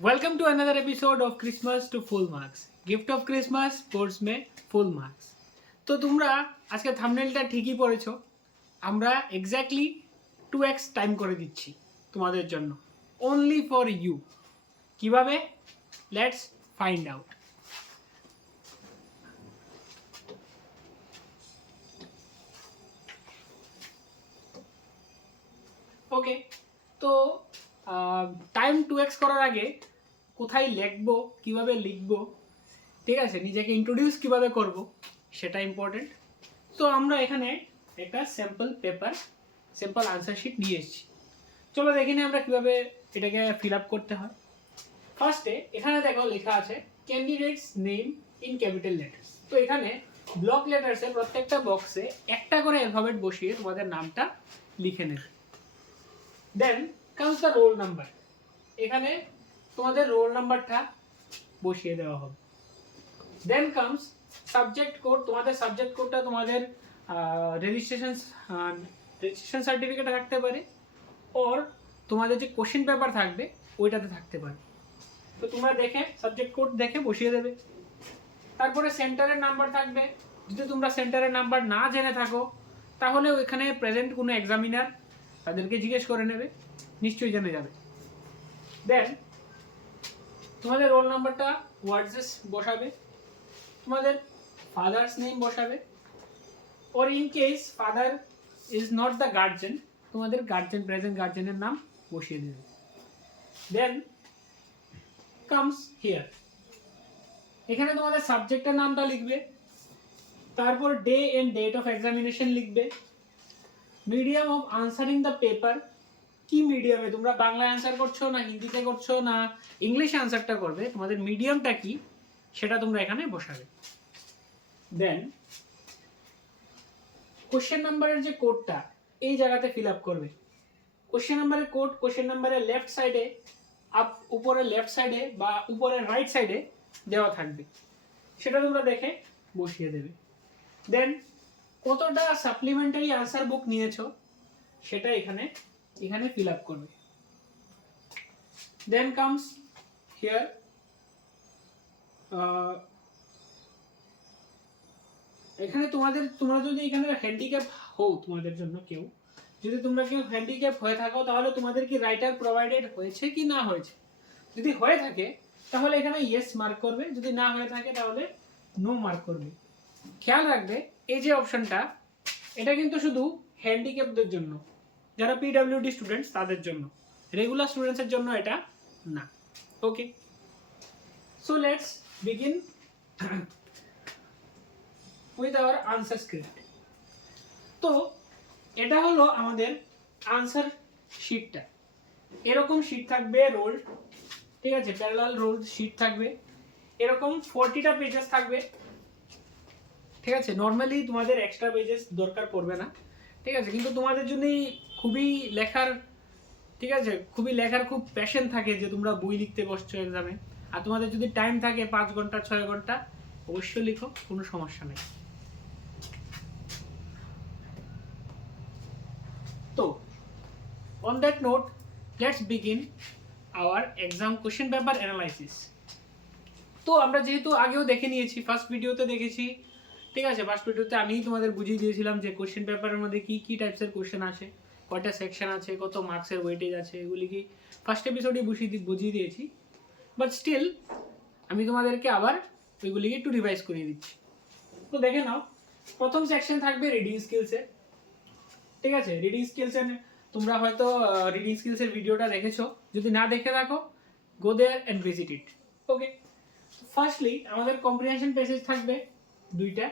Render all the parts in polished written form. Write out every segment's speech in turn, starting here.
Welcome to another episode of Christmas to full marks gift of Christmas sports में full marks. তো তোমরা আজকে থাম্বনেলটা ঠিকই পড়েছো, আমরা এক্স্যাক্টলি 2x টাইম করে দিচ্ছি তোমাদের জন্য, অনলি ফর ইউ। কিভাবে? Let's find out. ওকে, তো টাইম 2x করার আগে কোথায় লিখবো, কিভাবে লিখবো, ঠিক আছে, নিজেকে ইন্ট্রোডিউস কিভাবে করব সেটা ইম্পর্টেন্ট। তো আমরা এখানে একটা sample paper, sample answer sheet নিয়ে এসেছি। চলো দেখে নিই আমরা কিভাবে এটাকে ফিল আপ করতে হয়। ফার্স্টে এখানে দেখো লেখা আছে candidates name in capital letters. তো এখানে ব্লক লেটার্সে প্রত্যেকটা বক্সে একটা করে অ্যালফাবেট বসিয়ে তোমাদের নামটা লিখে নেবে। Then comes the roll number, এখানে তোমাদের রোল নাম্বারটা বসিয়ে দেওয়া হবে। দেন কামস সাবজেক্ট কোড, তোমাদের সাবজেক্ট কোডটা তোমাদের রেজিস্ট্রেশন সার্টিফিকেটে থাকতে পারে, ওর তোমাদের যে কোশ্চেন পেপার থাকবে ওইটাতে থাকতে পারে। তো তোমরা দেখে সাবজেক্ট কোড দেখে বসিয়ে দেবে। তারপরে সেন্টারের নাম্বার থাকবে, যদি তোমরা সেন্টারের নাম্বার না জেনে থাকো তাহলে ওইখানে প্রেজেন্ট কোনো এক্সামিনার তাদেরকে জিজ্ঞেস করে নেবে, নিশ্চয়ই জেনে যাবে। দেন তোমাদের রোল নাম্বারটা ওয়ার্ডসে বসাবে, তোমাদের ফাদার্স নেম বসাবে, ওর in case father is not the guardian তোমাদের গার্জেন, প্রেজেন্ট গার্জেনের নাম বসিয়ে দেবে। দেন কামস হিয়ার, এখানে তোমাদের সাবজেক্টের নামটা লিখবে, তারপর day and date of examination লিখবে, medium of answering the paper, কি মিডিয়ামে তোমরা বাংলায় আনসার করছো না হিন্দিতে করছো না ইংলিশে আনসারটা করবে, তোমাদের মিডিয়ামটা কি সেটা তোমরা এখানে বসাবে। দেন কোশ্চেন নাম্বারের যে কোডটা এই জায়গাতে ফিল আপ করবে। কোশ্চেন নাম্বারের কোড কোশ্চেন নাম্বারের লেফট সাইডে, উপরে লেফট সাইডে বা উপরে রাইট সাইডে দেওয়া থাকবে, সেটা তোমরা দেখে বসিয়ে দেবে। দেন কতটা সাপ্লিমেন্টারি আনসার বুক নিয়েছো সেটা এখানে ফিল আপ করবে। দেন কামস হিয়ার এখানে তোমরা যদি এখানে হ্যান্ডিক্যাপ হও, তোমাদের জন্য কেউ যদি তোমরা কেউ হ্যান্ডিক্যাপ হয়ে থাকো তাহলে তোমাদের কি রাইটার প্রোভাইডেড হয়েছে কি না হয়েছে, যদি হয়ে থাকে তাহলে এখানে ইয়েস মার্ক করবে, যদি না হয়ে থাকে তাহলে নো মার্ক করবে। খেয়াল রাখবে এই যে অপশনটা এটা কিন্তু শুধু হ্যান্ডিক্যাপদের জন্য, যারা পিডব্লিউডি স্টুডেন্টস তাদের জন্য, রেগুলার স্টুডেন্টসের জন্য এটা না। Okay, so let's begin with our answer script. তো এটা হলো আমাদের আনসার শিটটা, এরকম শিট থাকবে রোল, ঠিক আছে, প্যারালাল রোল শিট থাকবে, এরকম 40টা পেজেস থাকবে, ঠিক আছে। নর্মালি তোমাদের এক্সট্রা পেজেস দরকার পড়বে না, ঠিক আছে, কিন্তু তোমাদের যদি খুবই লেখার, ঠিক আছে, খুবই লেখার খুব প্যাশন থাকে যে তোমরা বই লিখতে বসছো এক্সামে, আর তোমাদের যদি টাইম থাকে 5 ঘন্টা 6 ঘন্টা, অবশ্যই লিখো, কোনো সমস্যা নেই। তো on that note let's begin our exam question paper analysis. তো আমরা যেহেতু আগেও দেখে নিয়েছি, ফার্স্ট ভিডিওতে দেখেছি, ঠিক আছে, ফার্স্ট ভিডিওতে আমি তোমাদের বুঝিয়ে দিয়েছিলাম যে কোশ্চেন পেপারের মধ্যে কি কি টাইপসের কোশ্চেন আছে, কয়টা সেকশন আছে, কত মার্কসের ওয়েটেজ আছে, এগুলি কি ফার্স্ট এপিসোডে বুঝিয়ে দিয়েছি, বাট স্টিল আমি তোমাদেরকে আবার ওইগুলিকে একটু রিভাইজ করিয়ে দিচ্ছি। তো দেখে নাও, প্রথম সেকশন থাকবে রিডিং স্কিলসে, ঠিক আছে। রিডিং স্কিলসে তোমরা হয়তো রিডিং স্কিলসের ভিডিওটা দেখেছো, যদি না দেখে থাকো go there and visit it. Okay, firstly আমাদের কম্প্রিহেনশন প্যাসেজ থাকবে 2টা,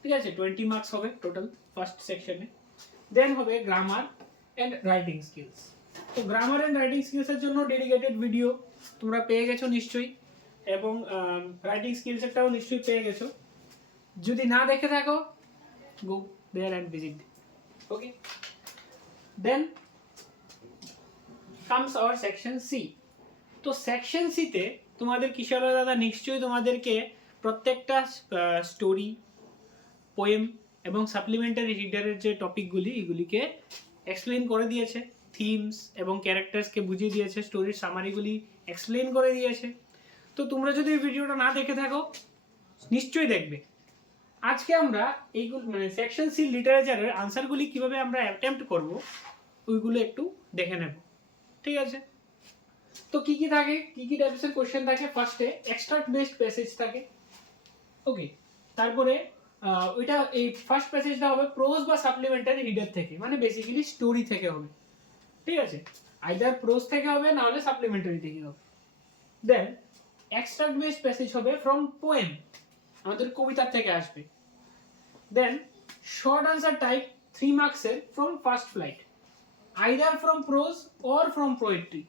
ঠিক আছে, 20 মার্কস হবে টোটাল ফার্স্ট সেকশনে। দেন হবে গ্রামার অ্যান্ড রাইটিং স্কিলস। তো গ্রামার অ্যান্ড রাইটিং স্কিলসের জন্য ডেডিকেটেড ভিডিও তোমরা পেয়ে গেছো নিশ্চয়ই, এবং রাইটিং স্কিলসেরটাও নিশ্চয়ই পেয়ে গেছো, যদি না দেখে থাকো go there and visit. Okay, then comes our section C. তো সেকশন সিতে তোমাদের কিশোর দাদা নিশ্চয়ই তোমাদেরকে প্রত্যেকটা স্টোরি, পোয়েম এবং সাপ্লিমেন্টারি রিডারের যে টপিকগুলি এগুলিকে এক্সপ্লেন করে দিয়েছে, থিমস এবং ক্যারেক্টার্সকে বুঝিয়ে দিয়েছে, স্টোরির সামারিগুলি এক্সপ্লেন করে দিয়েছে। তো তোমরা যদি এই ভিডিওটা না দেখে থাকো নিশ্চয়ই দেখবে। আজকে আমরা এইগুলো মানে সেকশন সি লিটারেচারের আনসারগুলি কিভাবে আমরা অ্যাটেম্প্ট করব ওইগুলো একটু দেখে নেব, ঠিক আছে? তো কি কি থাকে, কি কি টাইপসের কোশ্চেন থাকে? ফার্স্টে এক্সট্রাক্ট বেসড প্যাসেজ থাকে, ওকে। তারপরে ওইটা এই ফার্স্ট প্যাসেজটা হবে প্রোজ বা সাপ্লিমেন্টারি রিডার থেকে, মানে বেসিক্যালি স্টোরি থেকে হবে, ঠিক আছে? আইদার প্রোজ থেকে হবে না হলে সাপ্লিমেন্টারি থেকে হবে। দেন এক্সট্রাক্ট বেসড প্যাসেজ হবে ফ্রম পোয়েম, আমাদের কবিতার থেকে আসবে। দেন শর্ট আনসার টাইপ 3 মার্কসের from first flight, either from pros or from poetry,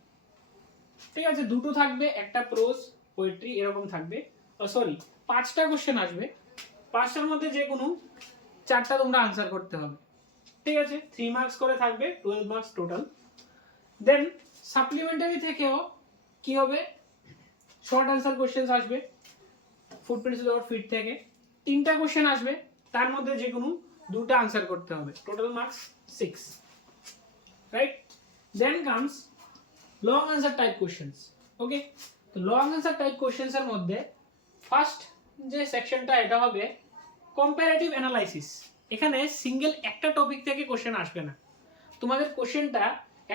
ঠিক আছে? দুটো থাকবে, একটা প্রোজ পোয়েট্রি এরকম থাকবে। সরি, 5টা কোশ্চেন আসবে, 5টার মধ্যে যে কোনো 4টা তোমরা আনসার করতে হবে, ঠিক আছে? 3 মার্কস করে থাকবে, 12 মার্কস টোটাল। দেন সাপ্লিমেন্টারি থেকেও কি হবে, শর্ট আনসার কোশ্চেন আসবে ফুটপ্রিন্টস উইদাউট ফিট থেকে, 3টা কোশ্চেন আসবে, তার মধ্যে যে কোনো 2টা আনসার করতে হবে, total marks 6, right? Then comes long answer type questions, okay. তো লং আনসার টাইপ কোশ্চেন্স এর মধ্যে ফার্স্ট যে সেকশনটা এটা হবে কম্পারেটিভ অ্যানালাইসিস। এখানে সিঙ্গেল একটা টপিক থেকে কোশ্চেন আসবে না, তোমাদের কোশ্চেনটা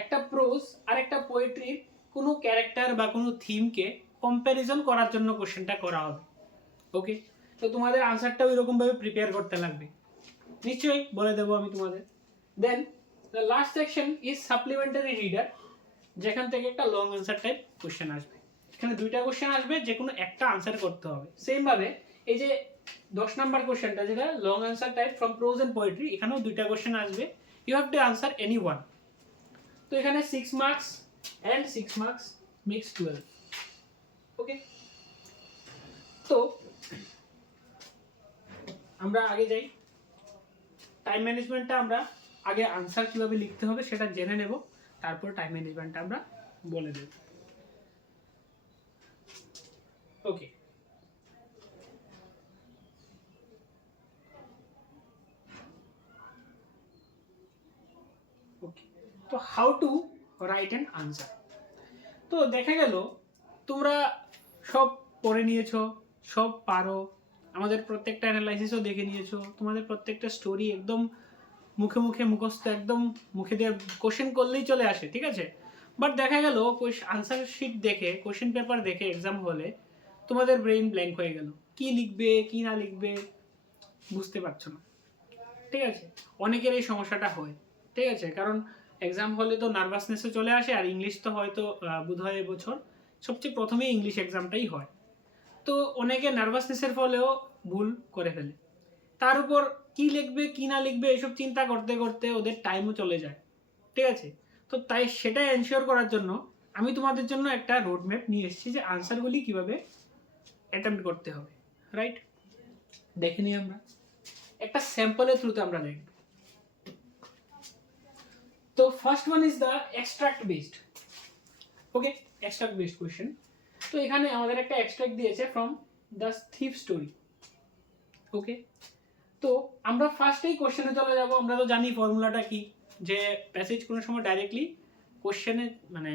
একটা প্রোজ আর একটা পোয়েট্রির কোনো ক্যারেক্টার বা কোনো থিমকে কম্প্যারিজন করার জন্য কোশ্চেনটা করা হবে, ওকে। তো তোমাদের আনসারটা ওইরকম ভাবে প্রিপেয়ার করতে লাগবে, নিশ্চয়ই বলে দেবো আমি তোমাদের। Then the last section is supplementary reader, যেখান থেকে একটা লং আনসার টাইপ কোশ্চেন আসবে। এখানে 2টা কোশ্চেন আসবে, যে কোনো একটা আনসার করতে হবে। সেম ভাবে এই যে 10 নাম্বার কোশ্চেনটা যেটা long answer type from prose and poetry, এখানেও 2টা কোশ্চেন আসবে, you have to answer any one. তো এখানে 6 marks and 6 marks makes 12, okay. তো আমরা আগে যাই, টাইম ম্যানেজমেন্টটা আমরা আগে আনসার কিভাবে লিখতে হবে সেটা জেনে নেব, তারপর টাইম ম্যানেজমেন্টটা আমরা বলে দেব, ওকে। ওকে, তো how to write an answer. তো দেখা গেল তোমরা সব পড়ে নিয়েছো, সব পারো, আমাদের প্রত্যেকটা অ্যানালাইসিসও দেখে নিয়েছো, তোমাদের প্রত্যেকটা স্টোরি একদম মুখে মুখে মুখস্থ, একদম মুখে দিয়ে কোশ্চেন করলেই চলে আসে, ঠিক আছে? বাট দেখা গেল আনসার শিট দেখে, কোশ্চেন পেপার দেখে এক্সাম হলে তোমাদের ব্রেইন ব্ল্যাঙ্ক হয়ে গেল, কি লিখবে কি না লিখবে বুঝতে পারছো না, ঠিক আছে? অনেকের এই সমস্যাটা হয়, ঠিক আছে? কারণ এক্সাম হলে তো নার্ভাসনেসও চলে আসে, আর ইংলিশ তো হয়তো বোধহয় এবছর সবচেয়ে প্রথমে ইংলিশ এক্সামটাই হয়। তো অনেকে নার্ভাসনেসের ফলেও ভুল করে ফেলে, তার উপর কি লিখবে কি না লিখবে এসব চিন্তা করতে করতে ওদের টাইমও চলে যায়, ঠিক আছে? তো তাই সেটা এনশিওর করার জন্য আমি তোমাদের জন্য একটা রোড ম্যাপ নিয়ে এসেছি, যে আনসারগুলি কিভাবে অ্যাটেম্প্ট করতে হবে, রাইট? দেখে নিই আমরা একটা স্যাম্পলের থ্রুতে আমরা দেখব। তো first one is the extract based, okay. Extract based question. তো এখানে আমাদের একটা এক্সট্রাক্ট দিয়েছে ফ্রম দ্য থিফ স্টোরি, ওকে। তো আমরা ফার্স্টেই কোশ্চেনে চলে যাব। আমরা তো জানি ফর্মুলাটা কি, যে প্যাসেজ কোনো সময় ডাইরেক্টলি কোশ্চেনে মানে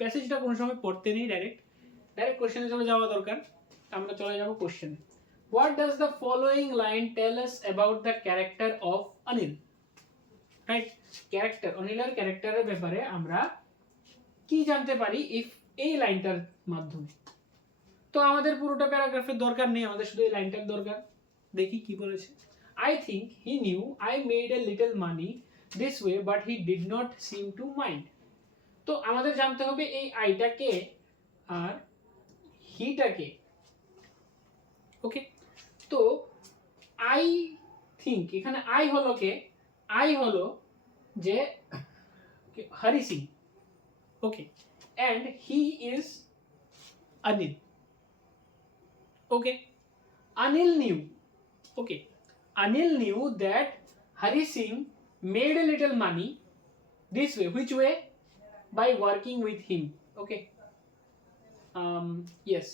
প্যাসেজটা কোনো সময় পড়তে নেই, ডাইরেক্ট কোশ্চেনে চলে যাওয়া দরকার। আমরা চলে যাব কোশ্চেনে। What does the following line tell us about the character of Anil, right? Character, অনিলের ক্যারেক্টারের ব্যাপারে আমরা কি জানতে পারি ইফ এই লাইনটার মাধ্যমে? তো আমাদের পুরোটা প্যারাগ্রাফের দরকার নেই, আমাদের শুধু এই লাইনটার দরকার। দেখি কি বলেছে। I think he knew I made a little money this way but he did not seem to mind. তো আমাদের জানতে হবে এই আইটা কে আর হিটা কে, ওকে। তো I think এখানে I হলো কে? I হলো যে হরি সিং, ওকে, and he is Anil, okay. Anil knew, okay, Anil knew that Hari Singh made a little money this way. Which way? By working with him, okay. Yes,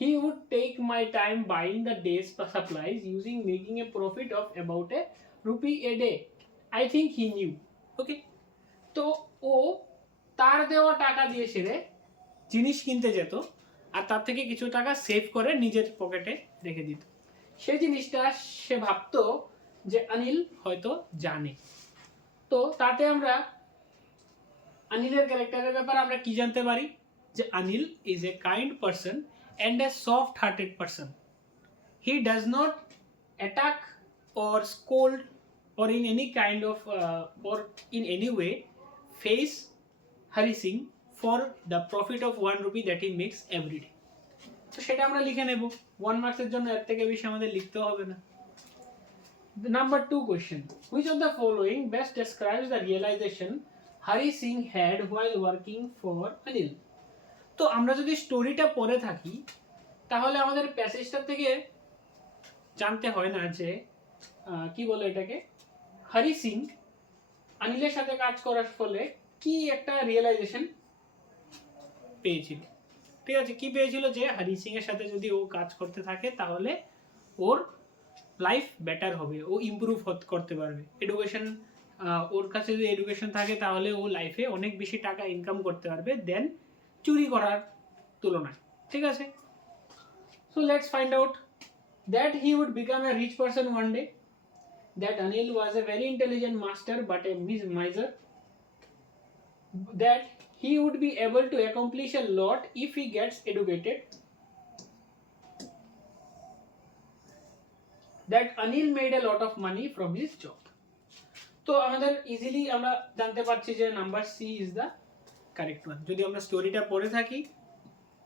he would take my time buying the day's supplies using making a profit of about a rupee a day. I think he knew, okay. তো ও তার দেওয়া টাকা দিয়ে সেরে জিনিস কিনতে যেত আর তার থেকে কিছু টাকা সেভ করে নিজের পকেটে রেখে দিত। সেই জিনিসটা সে ভাবতো যে অনিল হয়তো জানে। তো তাতে আমরা অনিলের ক্যারেক্টারের ব্যাপারে আমরা কি জানতে পারি, যে Anil is a kind person and a soft hearted person. He does not attack or scold or in any kind of or in any way face Hari Singh for the profit of 1 rupee that he makes every day. তো সেটা আমরা লিখে নেব 1 মার্কসের জন্য, এর থেকে বেশি আমাদের লিখতেও হবে না। Number 2 question, which of the following best describes the realization Hari Singh had while working for Anil? তো আমরা যদি স্টোরিটা পড়ে থাকি তাহলে আমাদের প্যাসেজটা থেকে জানতে হয় না যে কি বলে এটাকে, হরি সিং অনিলের সাথে কাজ করার ফলে কি একটা রিয়েলাইজেশন পেয়েছিল। ঠিক আছে, কি পেয়েছিল, যে হরি সিং এর সাথে যদি ও কাজ করতে থাকে তাহলে ওর লাইফ বেটার হবে, ও ইমপ্রুভ করতে পারবে, এডুকেশন ওর কাছে যদি এডুকেশন থাকে তাহলে ও লাইফে অনেক বেশি টাকা ইনকাম করতে পারবে দেন চুরি করার তুলনায়। ঠিক আছে, so let's find out that he would become a rich person one day, that Anil was a very intelligent master but a miser, that he would be able to accomplish a lot if he gets educated, that Anil made a lot of money from his job. তো আমাদের easily আমরা জানতে পারছি যে number C is the correct one. যদি আমরা স্টোরিটা পড়ে থাকি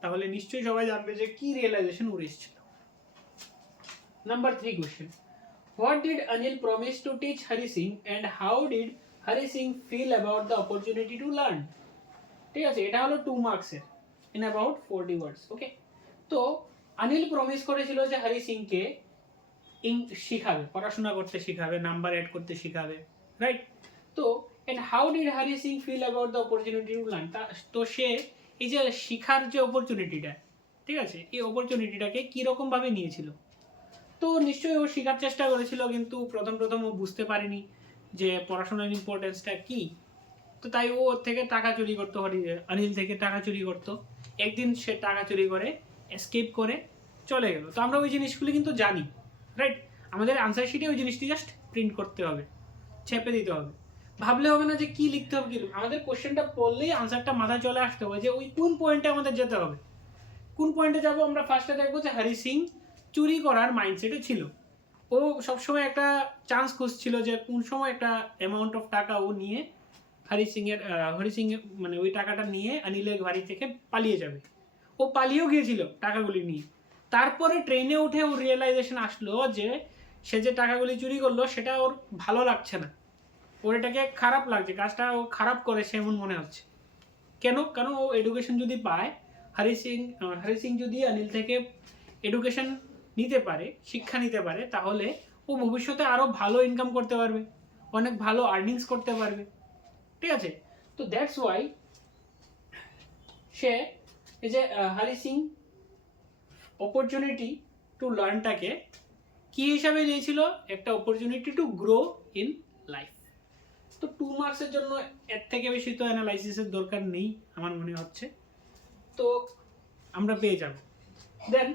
তাহলে নিশ্চয়ই সবাই জানবে যে কি রিয়েলাইজেশন ওর এসেছিল। Number 3 question, what did Anil promise to teach Hari Singh and how did Hari Singh feel about the opportunity to learn? ঠিক আছে, এটা হলো 2 মার্কসের in about 40 words. ওকে, তো অনিল প্রমিস করেছিল যে হরি সিংকে শিখাবে, পড়াশোনা করতে শিখাবে, নাম্বার অ্যাড করতে শিখাবে, রাইট? তো and how did Hari Singh feel about the opportunity to learn? তো সে এই যে শিখার যে অপরচুনিটিটা, ঠিক আছে, এই অপরচুনিটিটাকে কীরকম ভাবে নিয়েছিল? তো নিশ্চয়ই ও শেখার চেষ্টা করেছিল, কিন্তু প্রথম ও বুঝতে পারেনি যে পড়াশোনার ইম্পর্টেন্সটা কি। তো তাই ও ওর থেকে টাকা চুরি করতো, অনিল থেকে টাকা চুরি করতো। একদিন সে টাকা চুরি করে এসকেপ করে চলে গেল। তো আমরা ওই জিনিসগুলি কিন্তু জানি, রাইট? আমাদের আনসার শিটে ওই জিনিসটি জাস্ট প্রিন্ট করতে হবে, ছেপে দিতে হবে, ভাবলে হবে না যে কি লিখতে হবে। কি আমাদের কোশ্চেনটা পড়লেই আনসারটা মাথায় চলে আসতে হবে যে ওই কোন পয়েন্টে আমাদের যেতে হবে। কোন পয়েন্টে যাব? আমরা ফার্স্টে দেখবো যে হরি সিং চুরি করার মাইন্ডসেটে ছিল। ও সবসময় একটা চান্স খুঁজছিল যে কোন সময় একটা অ্যামাউন্ট অফ টাকা ও নিয়ে হরি সিং মানে ওই টাকাটা নিয়ে অনিলের বাড়ি থেকে পালিয়ে যাবে। ও পালিয়েও গিয়েছিল টাকাগুলি নিয়ে। তারপরে ট্রেনে উঠে ওর রিয়েলাইজেশন আসলো যে সে যে টাকাগুলি চুরি করলো সেটা ওর ভালো লাগছে না, ওর এটাকে খারাপ লাগছে, কাজটা ও খারাপ করেছে এমন মনে হচ্ছে। কেন? কারণ ও এডুকেশন যদি পায়, হরি সিং যদি অনিল থেকে এডুকেশন নিতে পারে, শিক্ষা নিতে পারে, তাহলে ও ভবিষ্যতে আরও ভালো ইনকাম করতে পারবে, অনেক ভালো আর্নিংস করতে পারবে। ঠিক আছে, তো দ্যাটস ওয়াই সে এই যে হরি সিং অপরচুনিটি টু লার্নটাকে কি হিসাবে নিয়েছিল? একটা opportunity to grow in life. তো 2 মার্কসের জন্য এর থেকে বেশি তো অ্যানালাইসিসের দরকার নেই আমার মনে হচ্ছে, তো আমরা পেয়ে যাব। দেন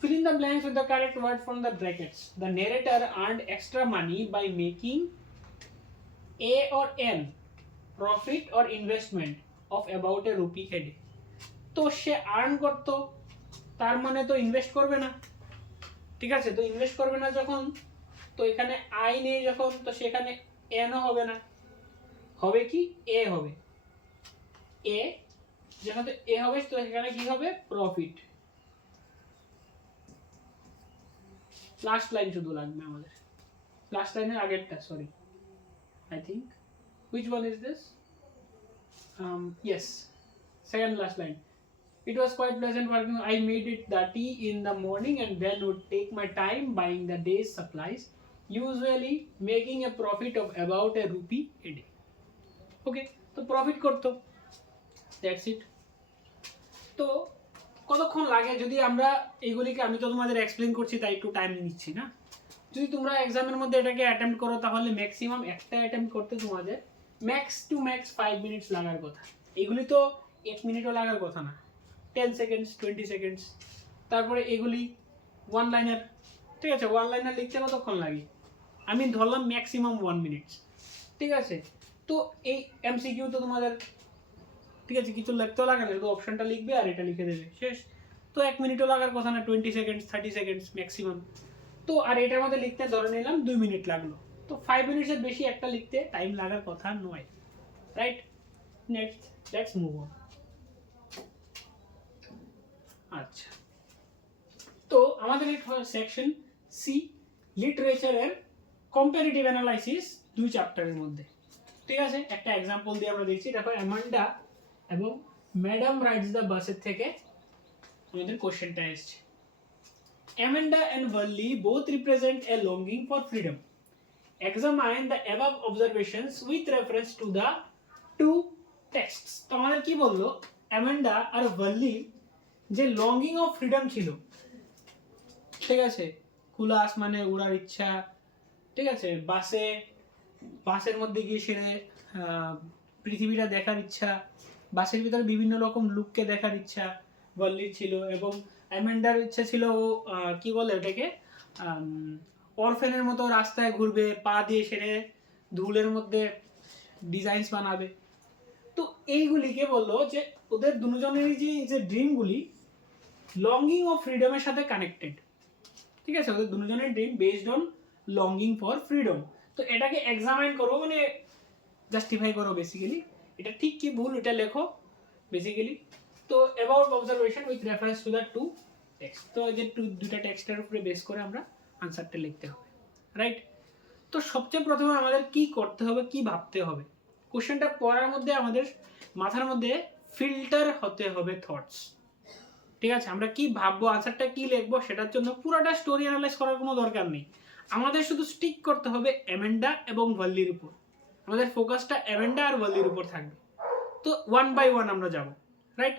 fill in the blanks with the correct word from the brackets. The narrator earned extra money by making a or n profit or investment of about a rupee a day. তো সে আর্ন করতো, তার মানে তো invest করবে না। ঠিক আছে, তো ইনভেস্ট করবে না যখন, তো এখানে আই নেই যখন, তো সেখানে এনও হবে না, হবে কি এ হবে। এ যখন এ হবে তো সেখানে কি হবে? প্রফিট। লাস্ট লাইন শুধু লাগবে আমাদের, লাস্ট লাইনের আগেরটা, sorry, I think which one is this? Yes, second last line. It was quite pleasant working. I made it the tea in the morning and then would take my time buying the day's supplies, usually making a profit of about a rupee a day. Okay, তো profit করতো, that's it. তো কতক্ষণ লাগে যদি আমরা এইগুলিকে, আমি তো তোমাদের এক্সপ্লেন করছি তাই একটু টাইম নিচ্ছি না, যদি তোমরা এক্সামের মধ্যে এটাকে অ্যাটেম্প্ট করো তাহলে ম্যাক্সিমাম একটা অ্যাটেম্প্ট করতে তোমাদের ম্যাক্স টু ম্যাক্স 5 মিনিটস লাগার কথা। এগুলি তো 1 মিনিটও লাগার কথা না, 10 সেকেন্ডস 20 সেকেন্ডস। তারপরে এগুলি ওয়ান লাইনার, ঠিক আছে, ওয়ান লাইনার লিখতে কতক্ষণ লাগে, আমি ধরলাম ম্যাক্সিমাম 1 মিনিটস, ঠিক আছে। তো এই এমসিকিউ তো তোমাদের, ঠিক আছে, কিছু লিখতেও লাগে না, শুধু অপশনটা লিখবে আর এটা লিখে দেবে, শেষ। তো 1 মিনিটও লাগার কথা না, 20 সেকেন্ডস 30 সেকেন্ডস ম্যাক্সিমাম। তো আর এটার মধ্যে লিখতে ধরে নিলাম 2 মিনিট লাগলো, তো 5 মিনিটসের বেশি একটা লিখতে টাইম লাগার কথা নয়, right. Next, let's move on. আচ্ছা, তো আমাদের সেকশন সি, লিটারেচারের কম্পারেটিভ অ্যানালাইসিস 2 চ্যাপ্টারের মধ্যে, ঠিক আছে। একটা এক্সাম্পল দিয়ে আমরা দেখছি, দেখো অ্যামান্ডা এবং ম্যাডাম রাইডস দ্য বাসের থেকে আমাদের কোশ্চেনটা এসছে। Amanda and Wally both represent a longing for freedom. Examine the above observations with reference to the two texts. তো আমাদের কি বললো, অ্যামান্ডা আর ওয়ালি যে লঙ্গিং অফ ফ্রিডম ছিল, ঠিক আছে, খোলা আসমানে উড়ার ইচ্ছা, ঠিক আছে, বাসের মধ্যে গিয়ে সেরে পৃথিবীটা দেখার ইচ্ছা, বাসের ভিতরে বিভিন্ন রকম লুককে দেখার ইচ্ছা ওয়ালির ছিল, এবং অ্যামান্ডার ইচ্ছা ছিল ও কি বলে ওটাকে, অরফেনের মতো রাস্তায় ঘুরবে, পা দিয়ে সেরে ধুলের মধ্যে ডিজাইনস বানাবে। তো এইগুলিকে বললো যে ওদের দুজনেরই যে ড্রিমগুলি লঙ্গিং অফ ফ্রিডমের সাথে কানেক্টেড, ঠিক আছে, ওদের দুজনের dream based on longing for freedom. তো এটাকে এক্সামাইন করো, মানে জাস্টিফাই করো বেসিক্যালি, এটা ঠিক কি ভুল এটা লেখো বেসিক্যালি। তো about observation with reference to the to text, তো এই যে দুটা টেক্সটের উপরে বেস করে আমরা আনসারটা লিখতে হবে, রাইট। তো সবচেয়ে প্রথমে আমাদের কি করতে হবে, কি ভাবতে হবে, কোশ্চেনটা পড়ার মধ্যে আমাদের মাথার মধ্যে ফিল্টার হতে হবে থটস, ঠিক আছে। আমরা কি ভাববো, আনসারটা কি লিখবো, সেটার জন্য পুরোটা স্টোরি অ্যানালাইজ করার কোনো দরকার নেই, আমাদের শুধু স্টিক করতে হবে অ্যামান্ডা এবং ওয়ালির উপর, আমাদের ফোকাসটা অ্যামান্ডা আর ওয়ালির উপর থাকবে। তো ওয়ান বাই ওয়ান আমরা যাব, রাইট।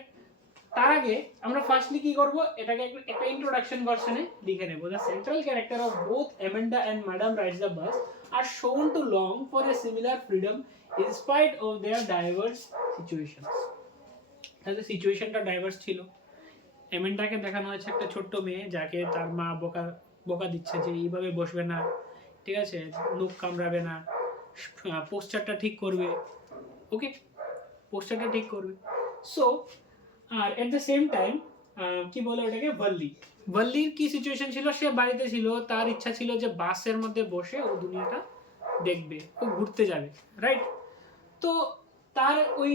তার আগে আমরা ফার্স্টলি কি করব, এটাকে একটা ইন্ট্রোডাকশন ভার্সনে লিখে নেব। The central character of both Amanda and madam rides the bus are shown to long for a similar freedom in spite of their diverse situations. তাদের সিচুয়েশনটা ডাইভার্স ছিল। অ্যামান্ডাকে দেখানো হয়েছে একটা ছোট্ট মেয়ে যাকে তার মা বকা দিচ্ছে যে এইভাবে বসবে না, ঠিক আছে, নখ কামড়াবে না, পোস্টারটা ঠিক করবে, ওকে, পোস্টারটা ঠিক করবে। So are at the same time কি বলে ওটাকে, ওয়াল্লির কি সিচুয়েশন ছিল, সে বাড়িতে ছিল, তার ইচ্ছা ছিল যে বাসের মধ্যে বসে ও দুনিয়াটা দেখবে, ও ঘুরতে যাবে, রাইট। তো তার ওই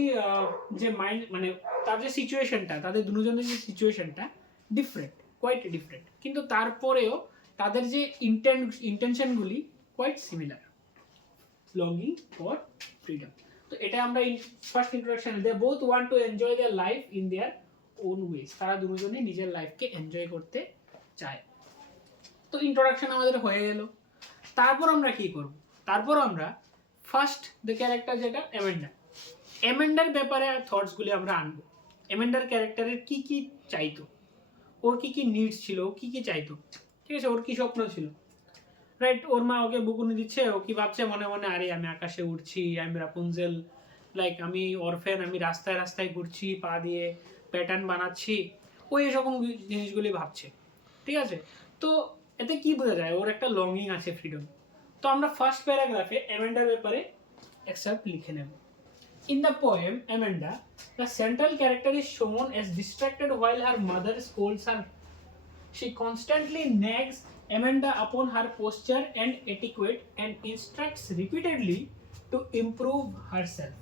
যে মাইন্ড, মানে তার যে সিচুয়েশনটা, তাদের দুজনের যে সিচুয়েশনটা ডিফারেন্ট, কোয়াইট ডিফারেন্ট, কিন্তু তারপরেও তাদের যে ইন্টেনশনগুলি quite similar, longing for freedom. তো এটা আমরা first introduction, they both want to enjoy their life in their own ways, তারা দুজনেই নিজের লাইফকে এনজয় করতে চায়। তো ইন্ট্রোডাকশন আমাদের হয়ে গেল। তারপর আমরা কি করব, তারপর আমরা ফার্স্ট দ্য ক্যারেক্টার যেটা অ্যামান্ডার ব্যাপারে থটসগুলি আমরা আনবো। অ্যামান্ডার ক্যারেক্টারের কি কি চাইতো, ওর কি কি নিডস ছিল, ও কি কি চাইতো, ঠিক আছে, ওর কি স্বপ্ন ছিল, রাইট। ওর মা ওকে বকুনি দিচ্ছে, ও কি ভাবছে মনে মনে, আরে আমি আকাশে উড়ছি, আমি রাপুনজেল, লাইক আমি অরফেন, আমি রাস্তায় রাস্তায় ঘুরছি, পা দিয়ে প্যাটার্ন বানাচ্ছি, ও এরকম জিনিসগুলি ভাবছে, ঠিক আছে। তো এতে কি বোঝা যায়, ওর একটা লঙ্গিং আছে ফ্রিডম। তো আমরা ফার্স্ট প্যারাগ্রাফে অ্যামান্ডার ব্যাপারে এক্সাম্পল লিখে নেব। In the poem Amanda, the central character is shown as distracted while her mother scolds her. She constantly nags Amanda upon her posture and etiquette and instructs repeatedly to improve herself.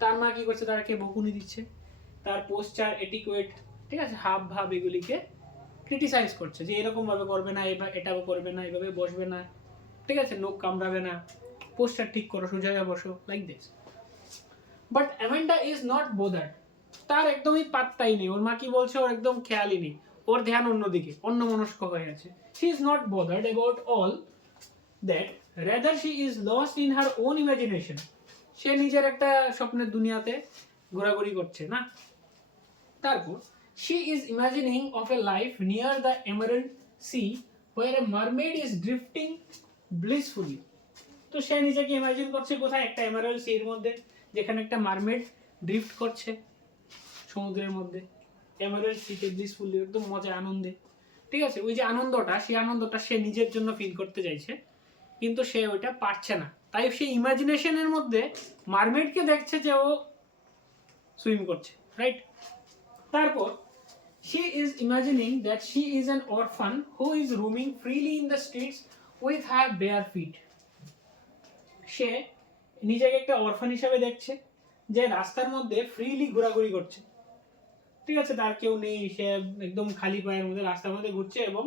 তার মা কি করছে, তারকে বকুনি দিচ্ছে, তার poster, এটিকুয়েট, ঠিক আছে, হাব ভাব এগুলিকে ক্রিটিসাইজ করছে যে এরকম ভাবে করবে না, এটা করবে না, এভাবে বসবে না, ঠিক আছে, নখ কামড়াবে না, পোস্টার ঠিক করো, সোজা হয়ে বসো, like this. But Amanda is not বোদার্ড, তার একদমই পাত্তাই নেই, ওর মা কি বলছে ওর একদম খেয়ালই নেই, ওর ধ্যান অন্যদিকে, অন্যমনস্ক হয়ে আছে। She is not bothered about all that, rather she is lost in her own imagination, সে নিজের একটা স্বপ্নের দুনিয়াতে ঘোরাঘুরি করছে না। তারপর she is imagining of a life near the emerald sea where a mermaid is drifting blissfully. তো সে নিজেকে ইমাজিন করছে কোথায়, একটা এমারাল্ড সির মধ্যে, যেখানে একটা মারমেড ড্রিফট করছে সমুদ্রের মধ্যে, এমারাল্ড সিতে ব্লিসফুলি, একদম মজা আনন্দে। ঠিক আছে, ওই যে আনন্দটা, সেই আনন্দটা সে নিজের জন্য ফিল করতে চাইছে, কিন্তু সে ওইটা পারছে না। তাই সে ইমাজিনেশনের মধ্যে মারমেডকে দেখছে যে ও সুইম করছে, রাইট? তারপর she is imagining that she is an orphan who is roaming freely in the streets with her bare feet. সে নিজেকে একটা অরফান হিসেবে দেখছে যে রাস্তার মধ্যে ফ্রিলি ঘোরাঘুরি করছে। ঠিক আছে, তার কেউ নেই, সে একদম খালি পায়ের মধ্যে রাস্তার মধ্যে ঘুরছে। এবং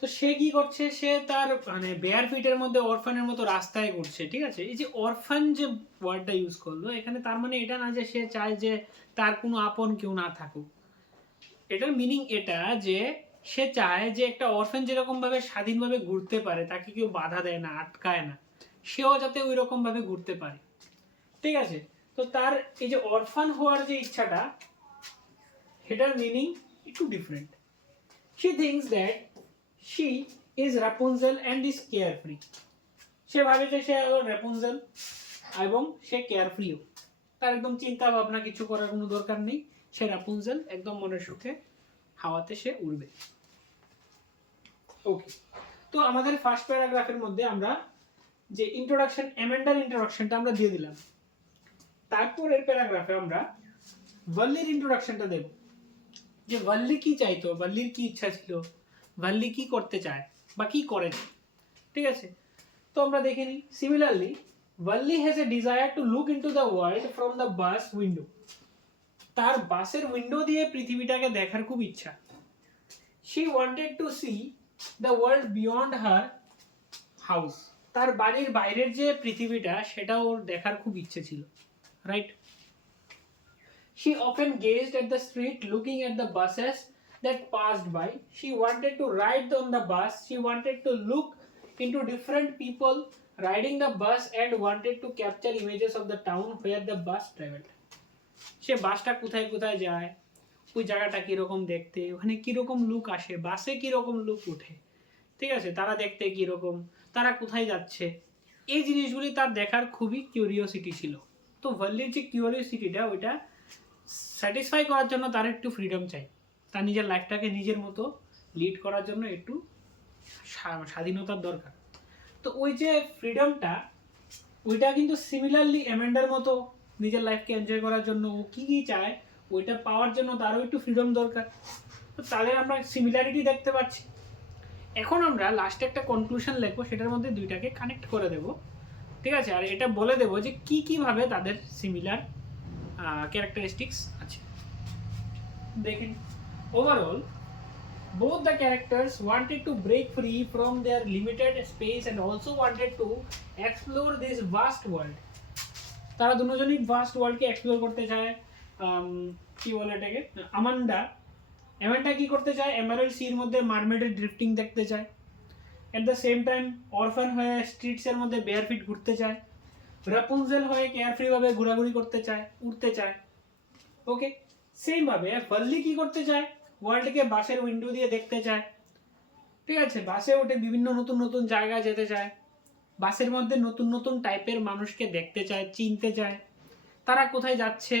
তো সে কি করছে, সে তার মানে বেয়ার ফিটের মধ্যে অরফানের মতো রাস্তায় ঘুরছে। ঠিক আছে, এই যে অরফান যে ওয়ার্ডটা ইউজ করলো এখানে, তার মানে এটা না যে সে চায় যে তার কোনো আপন কেউ না থাকুক। এটার মিনিং এটা যে সে চায় যে একটা অরফান যেরকম ভাবে স্বাধীনভাবে ঘুরতে পারে, তাকে কেউ বাধা দেয় না, আটকায় না, সেও যাতে ওই রকম ভাবে ঘুরতে পারে। ঠিক আছে, তো তার এই যে অরফান হওয়ার যে ইচ্ছাটা, সেটার মিনিং একটু different. She thinks that she is Rapunzel and is carefree. সে ভাবে যে সে রাপুনজেল এবং সে কেয়ারফ্রিও, তার একদম চিন্তা ভাবনা কিছু করার কোনো দরকার নেই। সে রাপুনজেল, একদম মনের সুখে হাওয়াতে সে উড়বে। ওকে, তো আমাদের ফার্স্ট প্যারাগ্রাফের মধ্যে আমরা যে ইন্ট্রোডাকশন, অ্যামেন্ডার ইন্ট্রোডাকশনটা আমরা দিয়ে দিলাম। তারপরের প্যারাগ্রাফে আমরা ওয়াল্লির ইন্ট্রোডাকশনটা দেব, যে ওয়াল্লি কি চাইতো, ওয়াল্লির কি ইচ্ছা ছিল, ওয়াল্লি কি করতে চায় বা কি করেছে। ঠিক আছে, তো আমরা দেখে নিই। Similarly, Wally has a desire to look into the world from the bus window. তার বাসের উইন্ডো দিয়ে পৃথিবীটাকে দেখার খুব ইচ্ছা। She wanted to see the world beyond her house. তার বাড়ির বাইরের যে পৃথিবীটা, সেটা ওর দেখার খুব ইচ্ছে ছিল, right? She often gazed at the street, looking at the buses that passed by. She wanted to ride on the bus. She wanted to look into different people riding the bus and wanted to capture images of the town where the bus traveled. সে বাসটা কোথায় কোথায় যায়, ওই জায়গাটা কিরকম দেখতে, ওখানে কিরকম লুক আসে, বাসে কিরকম লুক ওঠে, ঠিক আছে, তারা দেখতে কিরকম, তারা কোথায় যাচ্ছে, এই জিনিসগুলি তার দেখার খুবই কিউরিওসিটি ছিল। তো ওয়াল্লির যে কিউরিওসিটিটা, ওইটা স্যাটিসফাই করার জন্য তার একটু ফ্রিডম চাই, তার নিজের লাইফটাকে নিজের মতো লিড করার জন্য একটু স্বাধীনতার দরকার। তো ওই যে ফ্রিডমটা, ওইটা কিন্তু সিমিলারলি অ্যামেন্ডার মতো নিজের লাইফকে এনজয় করার জন্য ও কী কী চায়, ওইটা পাওয়ার জন্য তারও একটু ফ্রিডম দরকার। তো তাদের আমরা সিমিলারিটি দেখতে পাচ্ছি। এখন আমরা লাস্টে একটা কনক্লুশন লিখবো, সেটার মধ্যে দুইটাকে কানেক্ট করে দেব। ঠিক আছে, আর এটা বলে দেবো যে কী কীভাবে তাদের সিমিলার characteristics আছে। দেখেন, overall both the characters wanted to break free from their limited space and also wanted to explore this vast world. তারা দুজনই ভাস্ট ওয়ার্ল্ডকে এক্সপ্লোর করতে চায়। কি বলে এটাকে, অ্যামান্ডা কি করতে চায়, এমারাল্ড সির মধ্যে মারমেডের ড্রিফটিং দেখতে চায়। এট দ্য সেম টাইম অরফান হয়ে স্ট্রিটসের মধ্যে বেয়ার ফিট ঘুরতে চায়। রাপুনজেল হয়ে কেয়ারফ্রি ভাবে ঘোরাঘুরি করতে চায়, উঠতে চায়। ওকে, সেম ভাবে ওয়াল্লি কি করতে চায়, ওয়ার্ল্ডকে বাসের উইন্ডো দিয়ে দেখতে চায়। ঠিক আছে, বাসে উঠে বিভিন্ন নতুন নতুন জায়গায় যেতে চায়, বাসের মধ্যে নতুন নতুন টাইপের মানুষকে দেখতে চায়, চিনতে চায়, তারা কোথায় যাচ্ছে,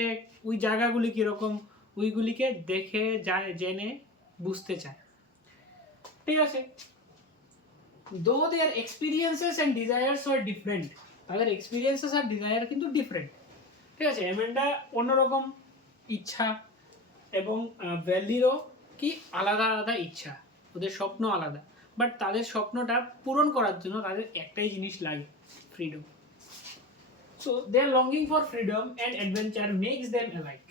ওই জায়গাগুলি কীরকম, ওইগুলিকে দেখে জেনে বুঝতে চায়। ঠিক আছে, though their experiences and desires are different, তাদের এক্সপিরিয়েন্সেস আর ডিজায়ার কিন্তু ডিফারেন্ট। ঠিক আছে, অ্যামেন্ডা অন্যরকম ইচ্ছা এবং ভ্যালিরও কি আলাদা আলাদা ইচ্ছা, ওদের স্বপ্ন আলাদা, বাট তাদের স্বপ্নটা পূরণ করার জন্য তাদের একটাই জিনিস লাগে, freedom. So they are longing for freedom and adventure makes them alike.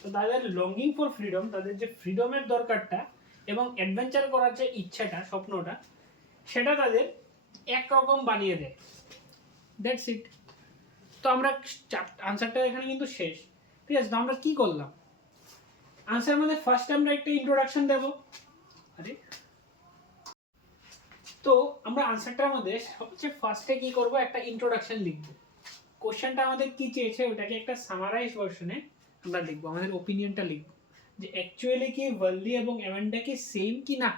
তো তাদের লঙ্গিং ফর ফ্রিডম, তাদের যে ফ্রিডমের দরকারটা এবং অ্যাডভেঞ্চার করার যে ইচ্ছাটা, স্বপ্নটা, সেটা তাদের একরকম বানিয়ে দেয়। That's it. তো আমরা আনসারটা এখানে কিন্তু শেষ। ঠিক আছে, তো আমরা কি করলাম, আনসার মধ্যে ফার্স্ট আমরা একটা ইন্ট্রোডাকশন দেব। তো আমরা আনসারটার মধ্যে সবচেয়ে ফার্স্টে কি করব, একটা ইন্ট্রোডাকশন লিখব। কোশ্চেনটা আমাদের কি চেয়েছে, ওটাকে একটা সামারাইজ ভার্সনে আমরা লিখবো, আমাদের ওপিনিয়নটা লিখব যে অ্যাকচুয়ালি কি ওয়াল্লি এবং অ্যামেন্ডা কি সেম কি না,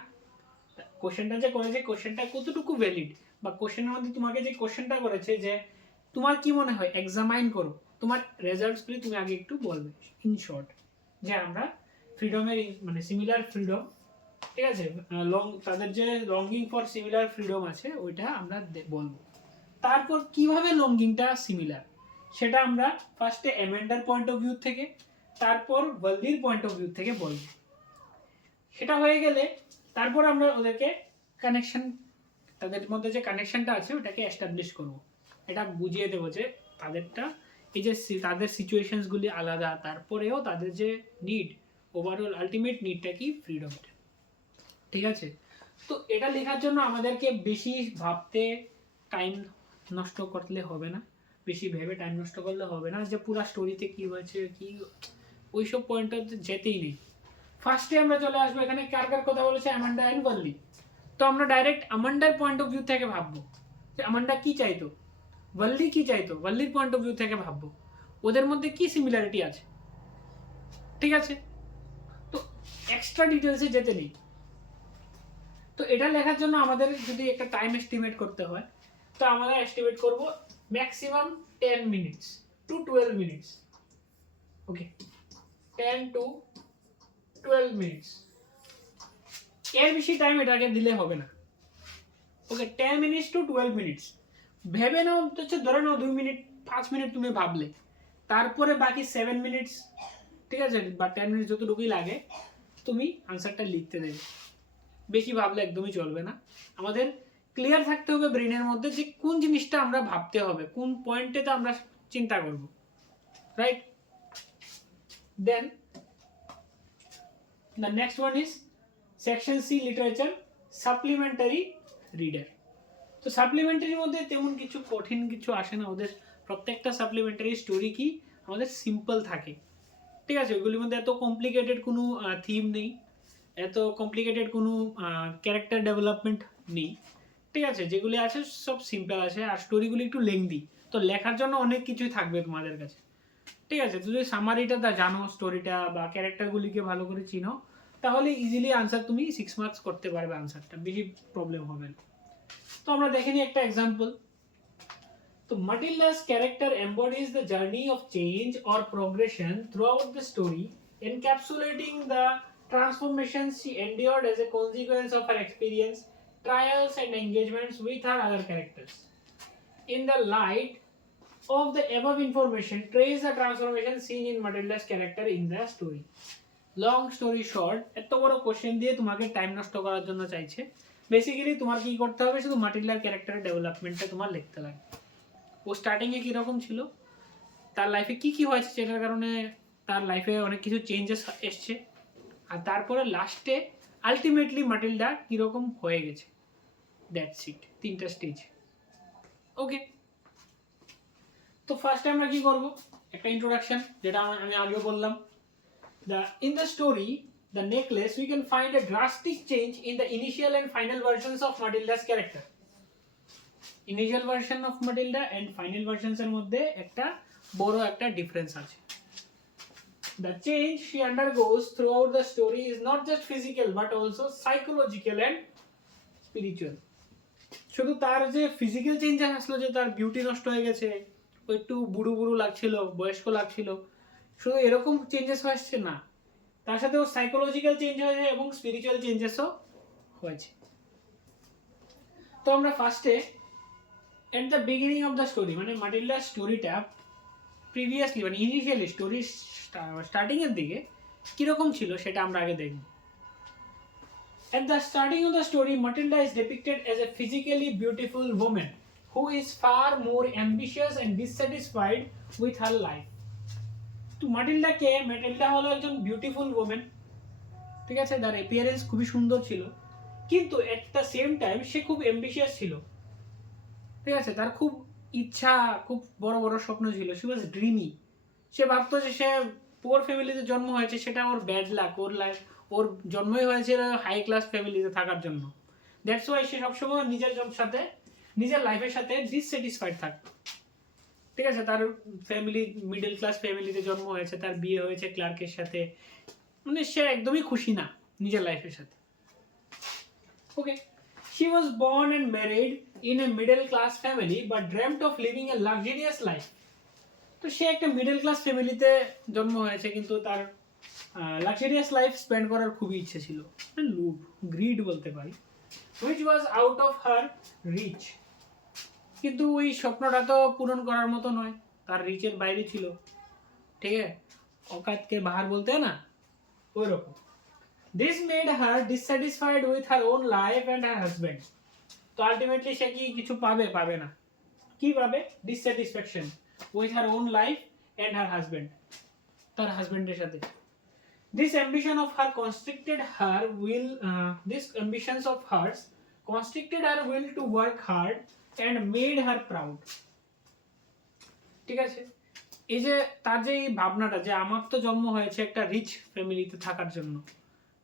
কোশ্চেনটা যে করেছে কোশ্চেনটা কতটুকু ভ্যালিড বা কোশ্চেনের মধ্যে তোমাকে যে কোশ্চেনটা করেছে যে তোমার কি মনে হয়, এক্সামাইন করো, তোমার রেজাল্টসগুলি তুমি আগে একটু বলবে ইন শর্ট, যে আমরা ফ্রিডমের মানে সিমিলার ফ্রিডম, ঠিক আছে, তাদের যে লঙ্গিং ফর সিমিলার ফ্রিডম আছে ওইটা আমরা বলবো। তারপর কিভাবে লঙ্গিংটা সিমিলার সেটা আমরা ফার্স্টে অ্যামেন্ডার পয়েন্ট অফ ভিউ থেকে, তারপর ওয়ার্ল্ডির পয়েন্ট অফ ভিউ থেকে বলবো। সেটা হয়ে গেলে তারপর আমরা ওদেরকে কানেকশন, তাদের মধ্যে যে কানেকশনটা আছে ওটাকে এস্টাবলিশ করব, এটা বুঝিয়ে দেবো যে তাদেরটা এই যে তাদের সিচুয়েশনসগুলি আলাদা, তারপরেও তাদের যে নিড, ওভারঅল আলটিমেট নিডটা কি, ফ্রিডম। ঠিক আছে, তো এটা লেখার জন্য আমাদেরকে বেশি ভাবতে টাইম নষ্ট করলে হবে না, বেশি ভেবে টাইম নষ্ট করলে হবে না যে পুরো স্টোরিতে কী হয়েছে কি, ওইসব পয়েন্টে যেতেই নেই। ফার্স্টে আমরা চলে আসবো এখানে কার কার কথা বলেছে, অ্যামান্ডা অ্যান্ড ওয়ার্লি। তো আমরা ডাইরেক্ট অ্যামান্ডার পয়েন্ট অফ ভিউ থেকে ভাববো যে অ্যামান্ডা কী চাইতো, ওয়ার্লি কী চাইতো, ওয়ার্লির পয়েন্ট অফ ভিউ থেকে ভাববো ওদের মধ্যে কী সিমিলারিটি আছে। ঠিক আছে, তো এক্সট্রা ডিটেলসে যেতে নেই। তো এটা লেখার জন্য আমাদের যদি একটা টাইম এস্টিমেট করতে হয়, তো আমরা এস্টিমেট করব maximum 10 minutes to 12 minutes. Okay, 10 to 12 minutes, এর বেশি টাইম এটাকে দিলে হবে না। ওকে, 10 মিনিটস টু 12 মিনিটস ভেবে নাও, হচ্ছে ধরে নাও 2 মিনিট 5 মিনিট তুমি ভাবলে, তারপরে বাকি 7 মিনিটস, ঠিক আছে, বা 10 মিনিট যতটুকুই লাগে তুমি আনসারটা লিখতে দেবে। বেশি ভাবলে একদমই চলবে না, আমাদের ক্লিয়ার থাকতে হবে ব্রেনের মধ্যে যে কোন জিনিসটা আমরা ভাবতে হবে, কোন পয়েন্টেতে আমরা চিন্তা করব, right. Then the next one is section C, literature supplementary reader. তো সাপ্লিমেন্টারির মধ্যে তেমন কিছু কঠিন কিছু আসে না, ওদের প্রত্যেকটা সাপ্লিমেন্টারি স্টোরি কি আমাদের সিম্পল থাকে। ঠিক আছে, ওইগুলির মধ্যে এত কমপ্লিকেটেড কোনো থিম নেই, এত কমপ্লিকেটেড কোনো ক্যারেক্টার ডেভেলপমেন্ট নেই। ঠিক আছে, যেগুলি আছে সব সিম্পল আছে, আর স্টোরিগুলি একটু লেংদি, তো লেখার জন্য অনেক কিছুই থাকবে তোমাদের কাছে। ঠিক আছে, তুমি সামারিটা জানো, স্টোরিটা বা ক্যারেক্টারগুলিকে ভালো করে চিনো, তাহলে ইজিলি আনসার তুমি 6 মার্কস করতে পারবে, আনসারটা বেশি প্রবলেম হবে না। তো আমরা দেখে নিই একটা এক্সাম্পল। তো Matilda's character embodies the journey of change or progression throughout the story, encapsulating the transformations she endured as a consequence of her experience, trials and engagements with her other characters. In the light of the above information, trace the transformation seen in Matilda's character in the story. Long story short, এত বড় question দিয়ে তোমাকে time নষ্ট করার জন্য চাইছে। Basically তোমার কি করতে হবে, শুধু মাটিল্ডার ক্যারেক্টারের ডেভেলপমেন্টটা তোমার লিখতে লাগে। ও স্টার্টিংয়ে কীরকম ছিল, তার লাইফে কি কি হয়েছে, সেটার কারণে তার লাইফে অনেক কিছু চেঞ্জেস এসছে, আর তারপরে লাস্টে আলটিমেটলি মাটিল্ডা কীরকম হয়ে গেছে, দ্যাটস ইট, 3টা স্টেজ। ওকে, তো ফার্স্টে আমরা কি করব, একটা ইন্ট্রোডাকশন, যেটা আমি আগে বললাম। In the story, The Necklace, we can find a drastic change in the initial and final versions of Matilda's character. Initial version of Matilda and final versions এর মধ্যে একটা বড় একটা ডিফারেন্স আছে। The change she undergoes throughout the story is not just physical but also psychological and spiritual. শুধু তার যে physical change আসলো, যে তার বিউটি নষ্ট হয়ে গেছে, ও একটু বুড়ো বুড়ো লাগছিল, বয়স্ক লাগছিল, শুধু এরকম চেঞ্জেস হয়েছে না, তার সাথে ও সাইকোলজিক্যাল চেঞ্জ হয়েছে এবং স্পিরিচুয়াল চেঞ্জেসও হয়েছে। তো আমরা ফার্স্টে at the beginning of the story, মানে মাটিল্ডার স্টোরিটা প্রিভিয়াসলি মানে ইনিশিয়ালি স্টোরি স্টার্টিংয়ের দিকে কীরকম ছিল সেটা আমরা আগে দেখব। At the starting of the story, Matilda is depicted as a physically beautiful woman who is far more ambitious and dissatisfied with her life. তো ম্যাটিল্ডা হলো একজন বিউটিফুল ওমেন, ঠিক আছে, তার অ্যাপিয়ারেন্স খুবই সুন্দর ছিল, কিন্তু এট দ্য সেম টাইম সে খুব অ্যাম্বিশিয়াস ছিল। ঠিক আছে, তার খুব ইচ্ছা, খুব বড় বড় স্বপ্ন ছিল, সি ওয়াজ ড্রিমি। সে ভাবতো যে সে পুয়ার ফ্যামিলিতে জন্ম হয়েছে, সেটা ওর ব্যাড লাক, ওর জন্মই হয়েছিল হাই ক্লাস ফ্যামিলিতে থাকার জন্য। দ্যাটস ওয়াই সে সবসময় নিজের লাইফের সাথে ডিসস্যাটিসফাইড থাকতো। ঠিক আছে, তার ফ্যামিলি মিডল ক্লাস ফ্যামিলিতে জন্ম হয়েছে, তার বিয়ে হয়েছে ক্লার্কের সাথে, মানে সে একদমই খুশি না নিজের লাইফের সাথে। ওকে, she was born and married in a middle class family but dreamt of living a luxurious life. তো সে একটা মিডল ক্লাস ফ্যামিলিতে জন্ম হয়েছে, কিন্তু তার লাক্সারিয়াস লাইফ স্পেন্ড করার খুবই ইচ্ছে ছিল, লোভ, গ্রিড বলতে পারি, which was out of her reach. কিন্তু ওই স্বপ্নটা তো পূরণ করার মতো নয়, তার রিচের বাইরে ছিল, ঠিক আছে, औकात বাহার বলতে না ওই রকম। This made her dissatisfied with her own life and her husband. তো আলটিমেটলি সে কি কিছু পাবে না, কি পাবে? Dissatisfaction with her own life and her husband, তার হাজবেন্ডের সাথে। This ambition of her constricted her will to work hard and made her proud. ঠিক আছে, এই যে তার যে এই ভাবনাটা যে আমার তো জন্ম হয়েছে একটা রিচ ফ্যামিলিতে থাকার জন্য,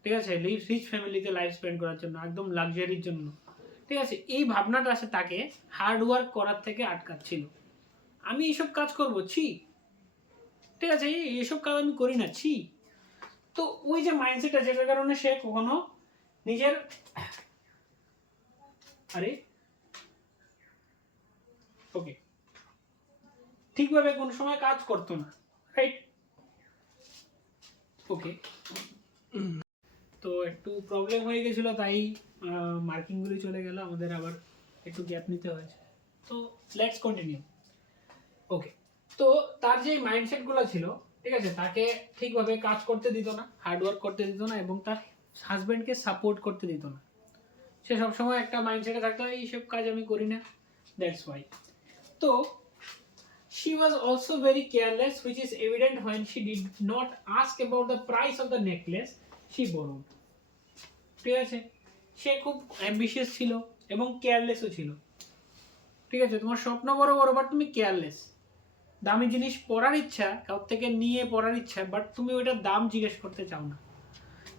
ঠিক আছে, রিচ ফ্যামিলিতে লাইফ স্পেন্ড করার জন্য, একদম লাক্সারির জন্য, ঠিক আছে, এই ভাবনাটা আছে তাকে হার্ড ওয়ার্ক করার থেকে আটকাচ্ছিল। আমি এইসব কাজ করবো, ছি, ঠিক আছে, এইসব কাজ আমি করি না, ছি। তো ওই যে মাইন্ডসেট আছে, যেটার কারণে সে কখনো নিজের ঠিকভাবে কোন সময় কাজ করতো না, রাইট? ওকে, তো একটু প্রবলেম হয়ে গেছিল, তাই মার্কিংগুলি চলে গেল, আমাদের আবার একটু গ্যাপ নিতে হয়েছে। তো লেটস কন্টিনিউ। ওকে, তো তার যে মাইন্ডসেটগুলো ছিল, ঠিক আছে, তাকে ঠিকভাবে কাজ করতে দিত না, হার্ডওয়ার্ক করতে দিত না, এবং তার হাজব্যান্ডকে সাপোর্ট করতে দিত না। সে সবসময় একটা মাইন্ডসেটে থাকতো, এইসব কাজ আমি করি না, দ্যাটস ওয়াই। তো she was also very careless, which is evident when she did not ask about the price of the necklace she borrowed. ঠিক আছে, সে খুব অ্যাম্বিশিয়াস ছিল এবং কেয়ারলেসও ছিল, ঠিক আছে, তোমার স্বপ্ন বড় বড়, বাট তুমি কেয়ারলেস। দামি জিনিস পরার ইচ্ছা, কারোর থেকে নিয়ে পরার ইচ্ছা, বাট তুমি ওইটার দাম জিজ্ঞেস করতে চাও না।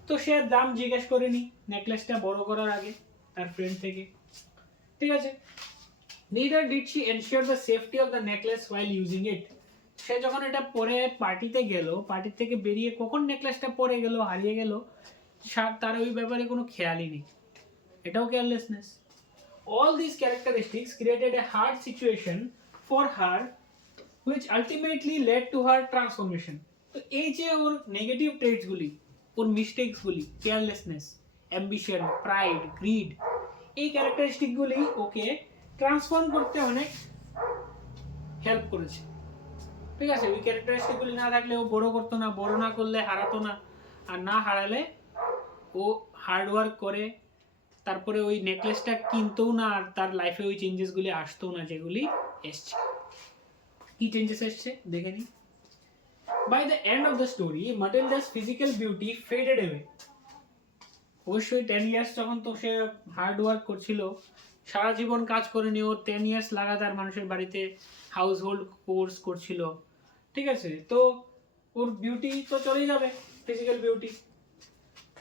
তো সে দাম জিজ্ঞেস করেনি নেকলেসটা বড় করার আগে তার ফ্রেন্ড থেকে, ঠিক আছে। Neither did she ensure the safety of the necklace while using it. সে যখন এটা পরে পার্টিতে গেল, পার্টি থেকে বেরিয়ে কখন নেকলেসটা পরে গেল, হারিয়ে গেল, তার ওই ব্যাপারে কোনো খেয়ালই নেই, এটাও carelessness. All these characteristics created a hard situation for her, which ultimately led to her transformation. তো এই যে ওর নেগেটিভ ট্রেটসগুলি, ওর মিস্টেকসগুলি, কেয়ারলেসনেস, অ্যাম্বিশন, প্রাইড, গ্রিড, এই ক্যারেক্টারিস্টিকগুলি ওকে ট্রান্সফর্ম করতে অনেক হেল্প করেছে, ঠিক আছে। ওই ক্যারেক্টারিস্টিকগুলি না থাকলে ও বড় করতো না, বড় না করলে হারাতো না, আর না হারালে ও হার্ড ওয়ার্ক করে তারপরে ওই নেকলেসটা কিনতেও না, আর তার লাইফে ওই চেঞ্জেসগুলি আসতো না যেগুলি এসছে। কি চেঞ্জেস এসছে দেখে নি। By the end of the story, Matilda's physical beauty faded away. অবশ্যই 10 ইয়ার্স যখন তো সে হার্ড ওয়ার্ক করছিল, সারা জীবন কাজ করে নিয়ে ওর 10 ইয়ার্স লাগাতার মানুষের বাড়িতে হাউস হোল্ড কোর্স করছিল, ঠিক আছে, তো ওর বিউটি তো চলেই যাবে, ফিজিক্যাল বিউটি,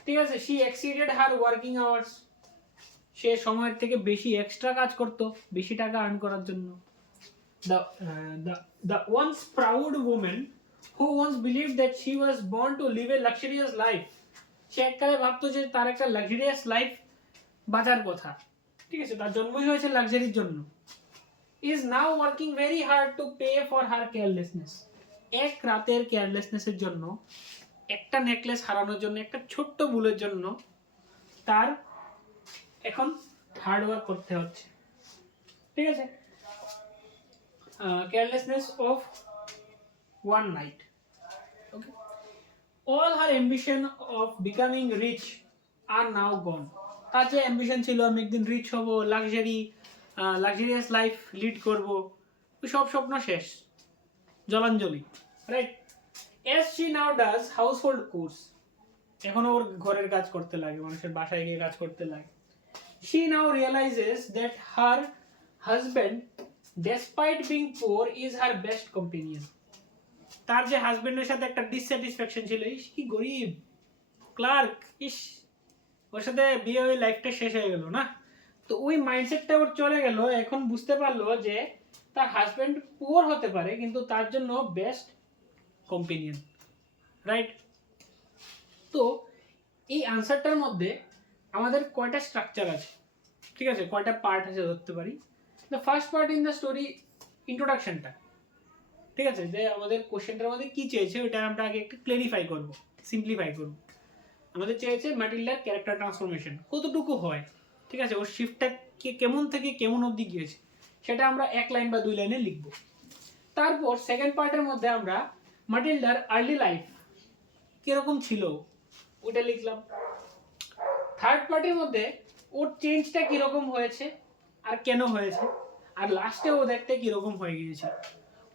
ঠিক আছে। She exceeded her working hours, সে সময়ের থেকে বেশি এক্সট্রা কাজ করত বেশি টাকা আর্ন করার জন্য। The once proud woman who once believed that she was born to live a luxurious life, সে এককালে ভাবতো যে তার একটা লাক্সারিয়াস লাইফ বাঁচার কথা, ঠিক আছে, তার জন্মই হয়েছে লাক্সারির জন্য, is now working very hard to pay for her carelessness. এক রাতের কেয়ারলেসনেসের জন্য, একটা নেকলেস হারানোর জন্য, একটা ছোট্ট ভুলের জন্য তার এখন হার্ড ওয়ার্ক করতে হচ্ছে, ঠিক আছে। Carelessness of one night. Okay, all her ambition of becoming rich are now gone. তার যে অ্যাম্বিশন ছিল আমি একদিন রিচ হব, লাক্সারিয়াস লাইফ লিড করব, ওই সব স্বপ্ন শেষ, জলাঞ্জলি, right. as she now does household chores, এখন ওর ঘরের কাজ করতে লাগে, মানুষের বাসায় গিয়ে কাজ করতে লাগে। she now realizes that her husband, despite being poor, is her best companion. তার যে হাজবেন্ডের সাথে একটা ডিসস্যাটিসফ্যাকশন ছিল, ইস কি গরিব ক্লার্ক, ইস ওর সাথে বিয়ে হয়ে লাইফটা শেষ হয়ে গেল না, তো ওই মাইন্ডসেটটা ওর চলে গেল। এখন বুঝতে পারলো যে তার হাজবেন্ড পুয়ার হতে পারে, কিন্তু তার জন্য বেস্ট কম্পেনিয়ন, রাইট। তো এই আনসারটার মধ্যে আমাদের কয়টা স্ট্রাকচার আছে, ঠিক আছে, কয়টা পার্ট আছে ধরতে পারি। The first part in the story ইন্ট্রোডাকশনটা, ঠিক আছে, যে আমাদের কোশ্চেনটার মধ্যে কী চেয়েছে ওইটা আমরা আগে একটু ক্লেরিফাই করব, সিম্পলিফাই করব। আমাদের চেয়েছে ম্যাটিল্ডার ক্যারেক্টার ট্রান্সফরমেশন কতটুকু হয়, ঠিক আছে, ওর শিফটটা কেমন থেকে কেমন অবধি গিয়েছে সেটা আমরা 1 লাইন বা 2 লাইনে লিখব। তারপর সেকেন্ড পার্টের মধ্যে আমরা ম্যাটিল্ডার আর্লি লাইফ কীরকম ছিল ওটা লিখলাম। থার্ড পার্টের মধ্যে ওর চেঞ্জটা কীরকম হয়েছে আর কেন হয়েছে, আর লাস্টে ও দেখতে কীরকম হয়ে গিয়েছে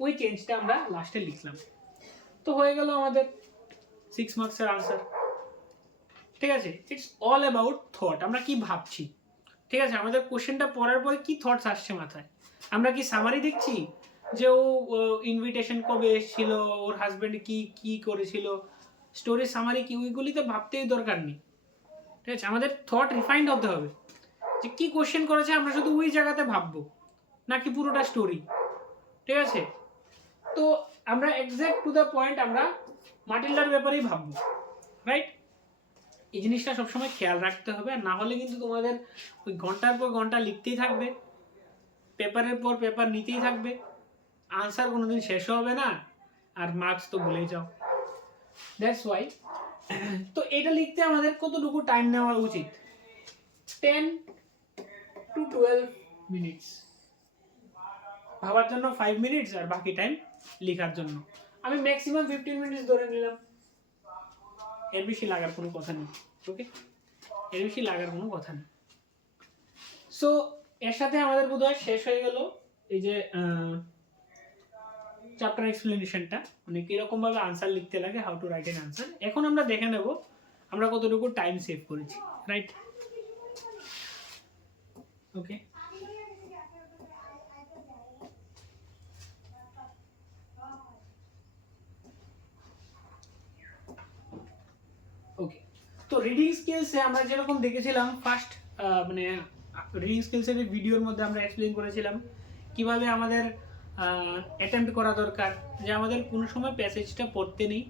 ওই চেঞ্জটা আমরা লাস্টে লিখলাম। তো হয়ে গেল আমাদের 6 মার্কসের আনসার, ঠিক আছে। ইটস অল অ্যাবাউট থট, আমরা কি ভাবছি, ঠিক আছে, আমাদের কোশ্চেনটা পড়ার পরে কি থটস আসছে মাথায়। আমরা কি সামারি দেখছি যে ও ইনভিটেশন কবে এসেছিল, ওর হাজব্যান্ড কি কি করেছিল, স্টোরির সামারি কি, ওইগুলিতে ভাবতেই দরকার নেই, ঠিক আছে। আমাদের থট রিফাইন্ড হতে হবে যে কি কোশ্চেন করেছে আমরা শুধু ওই জায়গাতে ভাববো নাকি পুরোটা স্টোরি, ঠিক আছে। তো আমরা এক্সাক্ট টু দ্য পয়েন্ট আমরা ম্যাটিল্ডার ব্যাপারেই ভাববো, রাইট। এই জিনিসটা সবসময় খেয়াল রাখতে হবে, আর না হলে কিন্তু তোমাদের ওই ঘন্টার পর ঘন্টা লিখতেই থাকবে, পেপারের পর পেপার নিতেই থাকবে, আনসার কোনোদিন শেষ হবে না, আর মার্কস তো ভুলেই যাও। দ্যাটস ওয়াই তো এটা লিখতে আমাদের কতটুকু টাইম নেওয়া উচিত, 10 to 12 মিনিটস, ভাবার জন্য 5 মিনিটস আর বাকি টাইম লেখার জন্য। আমি ম্যাক্সিমাম 15 মিনিটস ধরে নিলাম, এর বেশি লাগার কোনো কথা নেই, ওকে, এর বেশি লাগার কোনো কথা নেই। সো এর সাথে আমাদের বোধহয় শেষ হয়ে গেল এই যে চ্যাপ্টার এক্সপ্লেনেশনটা, মানে কিরকম ভাবে আনসার লিখতে লাগে, how to write an answer. এখন আমরা দেখে নেব আমরা কতটুকু টাইম সেভ করেছি, রাইট। ওকে, ওকে। তো রিডিং স্কিলসে আমরা যেরকম দেখেছিলাম ফার্স্ট, মানে রিডিং স্কিলসের ভিডিওর মধ্যে আমরা এক্সপ্লেন করেছিলাম কিভাবে আমাদের অ্যাটেম্প্ট করা দরকার, যে আমাদের কোনো সময় প্যাসেজটা পড়তে নেই,